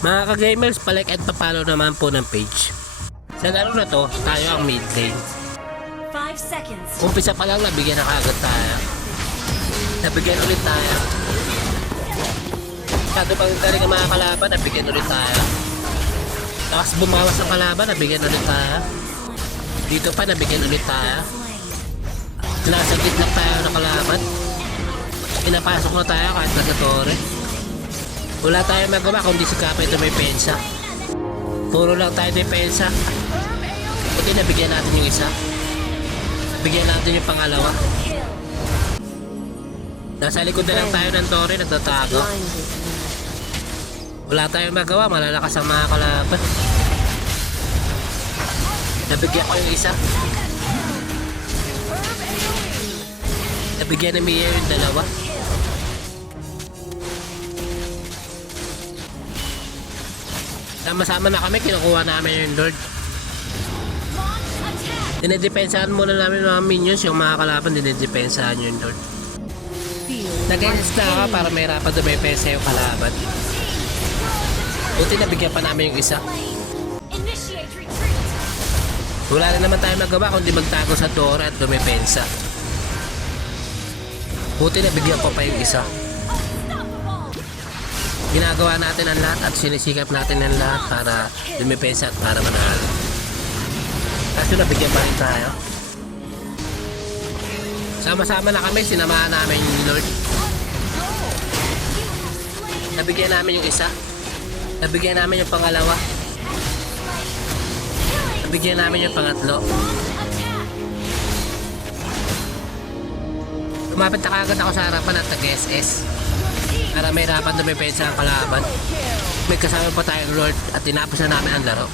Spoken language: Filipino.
Mga ka-gamers, palike at papalo naman po ng page. Sa laro na to, tayo ang mid lane. 5 seconds. Umpisa pa lang, nabigyan na kaagad tayo. Nabigyan ulit tayo. Masyado pang galing ang mga kalaban, nabigyan ulit tayo. Tapos bumawas ang kalaban, nabigyan ulit tayo. Dito pa, nabigyan ulit tayo. Sinasagit lang tayo ng kalaban. Pinapasok na tayo kahit nasa torre. Wala tayong magawa kundi si Kapay dumepensa. Puro lang tayo depensa. Buti nabigyan natin yung isa. Bigyan natin yung pangalawa. Nasa likod na lang tayo ng torre, nagtatago. Wala tayong magawa, malalakas ang mga kalaban. Nabigyan ko yung isa. Nabigyan na Mia yung dalawa. Sama-sama na kami, kinukuha namin yung Lord. Dinidepensahan muna namin mga minions, yung mga kalaban, dinidepensahan yung Lord. Nag-exist na ako para may rapat dumepensa yung kalaban. Buti nabigyan pa namin yung isa. Wala na naman tayo magawa kundi magtago sa torre at dumepensa. Buti nabigyan ko pa yung isa. Ginagawa natin ang lahat at sinisikap natin ang lahat para dumepensa at para manalo. Kaso nabigyan pa rin tayo. Sama-sama na kami, sinamahan namin yung Lord. Nabigyan namin yung isa. Nabigyan namin yung pangalawa. Nabigyan namin yung pangatlo. Lumapit na kagad ako sa harapan at nag-SS. Para may harapan dumepensa ang kalaban. May kasama pa tayong Lord at tinapos na namin ang laro.